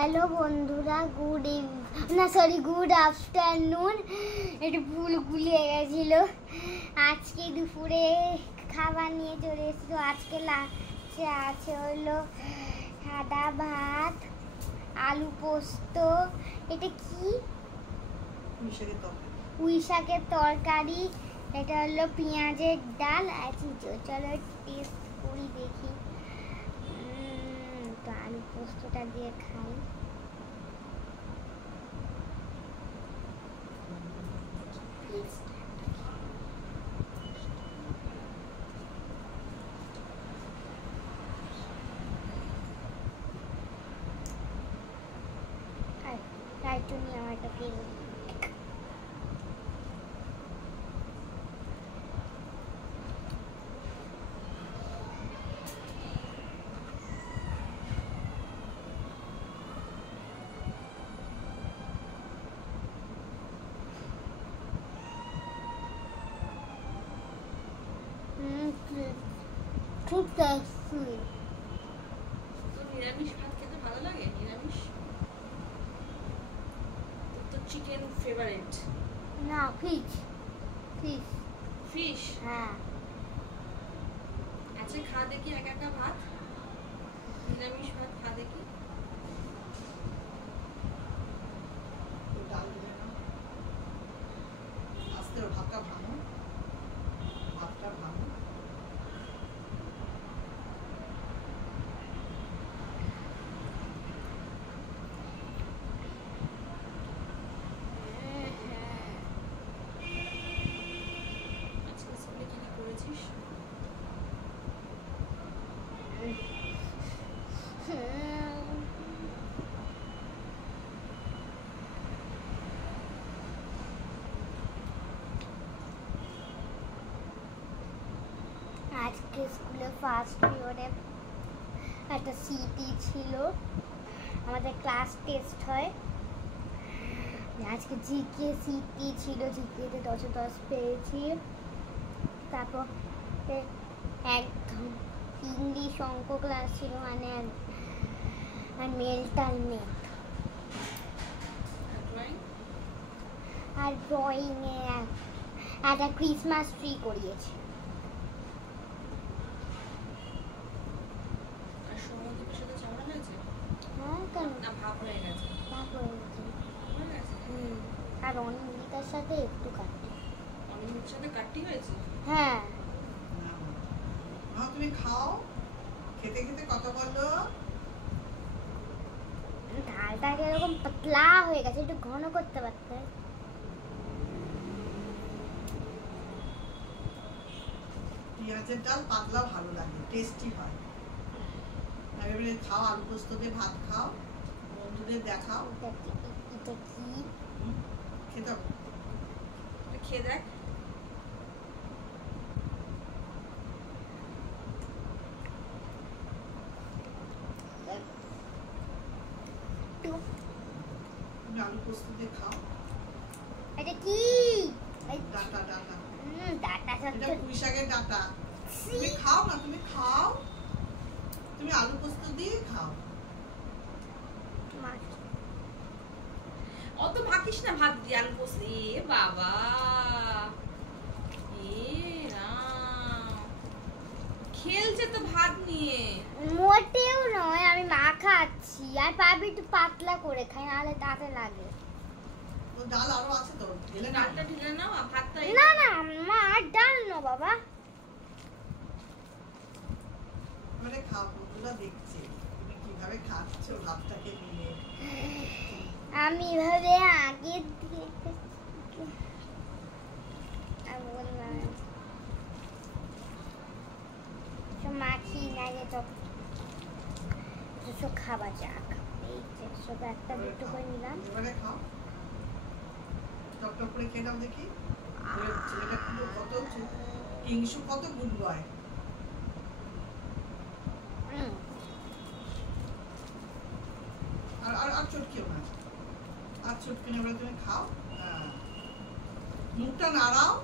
Hello বন্ধুরা, good afternoon. একটু ভুল গুলিয়ে গেছিল। আজকে দুপুরে খাবার নিয়ে চলে এসেছিল। আজকে লাঞ্চে আছে হলো সাদা ভাত, আলু পোস্ত, এটা কি পুঁই শাকের তরকারি, এটা হলো পেঁয়াজের ডাল। আচ্ছা চলো টেস্ট করি, দেখি। তো আলু পোস্তটা দিয়ে খাই। একটু নিয়ে আমার একটা ফেলে খুব টেস্টি। তো নিরামিষ ভাত খেতে ভালো লাগে? নিরামিষ তো চিকেন ফেভারিট না, ফিশ ফিশ ফিশ। হ্যাঁ, আচ্ছা খা দেখি একটা ভাত, নিরামিষ ভাত খা দেখি। ভাতটা ভাঙো, ভাতটা ভাঙো। আজকে স্কুলে কি কি করেছিস? আজকে স্কুলে ফার্স্ট পিরিয়ডে একটা সিটি ছিল। আমাদের ক্লাস টেস্ট হয়। আজকে জিকে সিটি ছিল, জিকেতে 10 পেয়েছি। তারপর একদম ইংলিশ অঙ্ক ক্লাস ছিল, মানে মেন্টাল ম্যাথ। আর ড্রয়িংয়ে একটা ক্রিসমাস ট্রি করিয়েছে। আর অনিন্দিতার সাথে একটু কাটতে। অনিন্দিতার সাথে কাটতি হয়েছে? হ্যাঁ। মা তুমি খাও, খেতে খেতে কথা বলো। ডালটা এরকম পাতলা হয়ে গেছে, একটু ঘন করতে পারতে। পেঁয়াজের ডাল পাতলা ভালো লাগে, টেস্টি হয়। এবারে খাও, আলু পোস্ত দিয়ে ভাত খাও, বন্ধুদের দেখাও। এটা কি খেতে হবে, খেয়ে দেখ। আলু পোস্ত দিয়ে খাও। এটা কি? Data data. ডাটা এটা পুঁই শাকের ডাটা। তুমি খাও না, তুমি খাও, তুমি আলু পোস্ত দিয়ে খাও। অত ভাকিস না ভাত দিয়ে আলু পোস্ত। এ বাবা, খেলছে তো ভাত নিয়ে। মোটেও নয়, আমি মা খাচ্ছি। আর পাবি একটু পাতলা করে খাই, নাহলে দাঁতে লাগে। তো ডাল আরো আছে তো, ঢেলে নাও। ডালটা ঢেলে নাও, ভাতটা। না না মা, আর ডাল না বাবা। মানে খাও, বন্ধুরা দেখছে তুমি কিভাবে খাচ্ছ ভাতটাকে নিয়ে। আমি ভাবে আগে মাখি লাগে তো খাবার যাক। এই যে সব একটা দুটো করে নিলাম। এবারে খাও, টক টক করে খেয়ে নাও দেখি। ছেলেটা কত কিংসু, কত গুড বয়। আর চটকিও না, আর চটকি না, তুমি খাও। মুখটা নাড়াও।